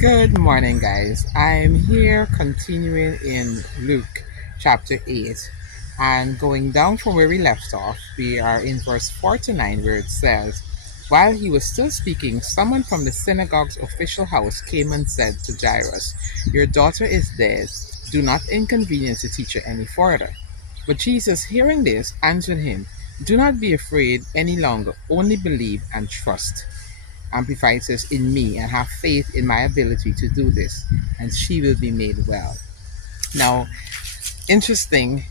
Good morning, guys. I'm here continuing in Luke chapter 8 and going down from where we left off. We are in verse 49 where it says, while he was still speaking, someone from the synagogue's official house came and said to Jairus, your daughter is dead. Do not inconvenience the teacher any further. But Jesus, hearing this, answered him, do not be afraid any longer, only believe and trust. Amplified says, in me, and have faith in my ability to do this, and she will be made well. Now, interesting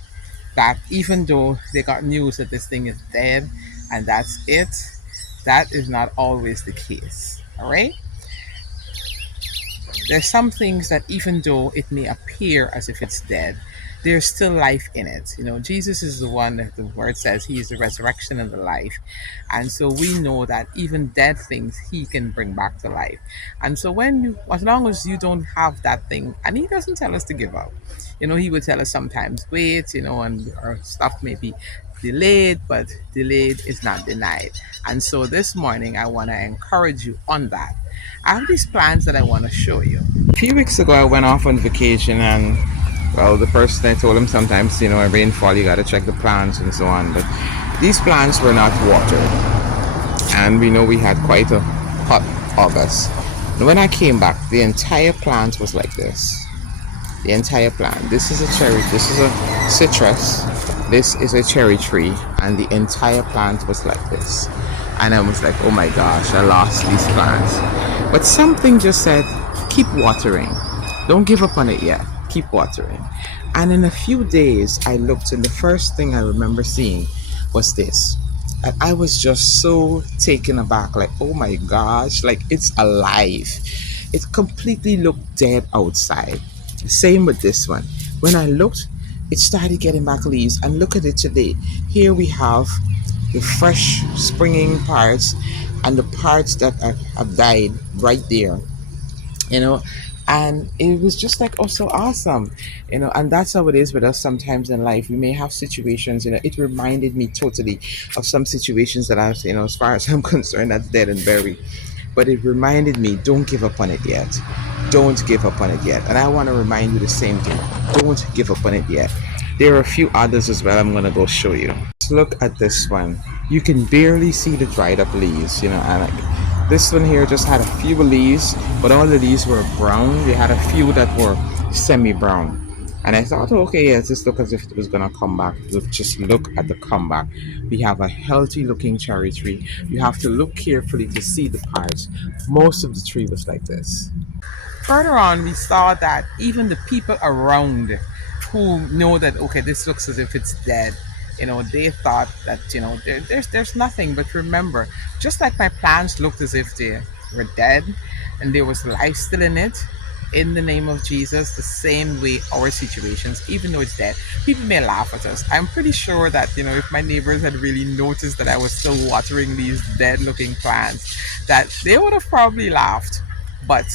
that even though they got news that this thing is dead and that's it, that is not always the case. All right? There's some things that even though it may appear as if it's dead, there's still life in it. Jesus is the one that the word says he is the resurrection and the life. And so we know that even dead things he can bring back to life. And so as long as you don't have that thing, and he doesn't tell us to give up. He would tell us sometimes wait, and our stuff may be delayed, but delayed is not denied. And so this morning I want to encourage you on that. I have these plans that I want to show you. A few weeks ago, I went off on vacation, and well, the person I told him sometimes, in rainfall, you got to check the plants and so on. But these plants were not watered, and we know we had quite a hot August. And when I came back, the entire plant was like this. The entire plant. This is a cherry. This is a citrus. This is a cherry tree, and the entire plant was like this. And I was like, oh my gosh, I lost these plants. But something just said, keep watering. Don't give up on it yet. Keep watering. And in a few days, I looked, and the first thing I remember seeing was this. And I was just so taken aback, like, oh my gosh, like it's alive. It completely looked dead outside. Same with this one. When I looked, it started getting back leaves. And look at it today. Here we have the fresh springing parts and the parts that have died right there, you know and it was just like, oh, so awesome. And that's how it is with us sometimes in life. We may have situations, it reminded me totally of some situations that I've, as far as I'm concerned, that's dead and buried. But it reminded me, don't give up on it yet. Don't give up on it yet. And I want to remind you the same thing. Don't give up on it yet. There are a few others as well I'm going to go show you. Let's look at this one. You can barely see the dried up leaves, and this one here just had a few leaves, but all the leaves were brown. They had a few that were semi-brown. And I thought, okay, yes, this look as if it was gonna come back. Just look at the comeback. We have a healthy looking cherry tree. You have to look carefully to see the parts. Most of the tree was like this. Further on, we saw that even the people around who know that, okay, this looks as if it's dead, they thought that, there's nothing. But remember, just like my plants looked as if they were dead and there was life still in it, in the name of Jesus, the same way our situations, even though it's dead, people may laugh at us. I'm pretty sure that, if my neighbors had really noticed that I was still watering these dead looking plants, that they would have probably laughed. But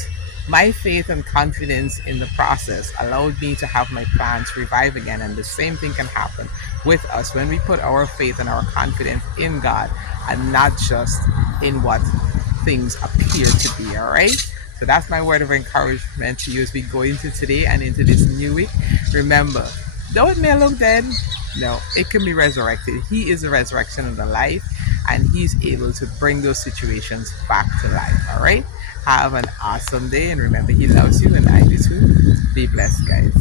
my faith and confidence in the process allowed me to have my plants revive again. And the same thing can happen with us when we put our faith and our confidence in God and not just in what things appear to be. All right. So that's my word of encouragement to you as we go into today and into this new week. Remember, though it may look dead, no, it can be resurrected. He is the resurrection of the life, and he's able to bring those situations back to life. All right. Have an awesome day, and remember, he loves you, and I do too. Be blessed, guys.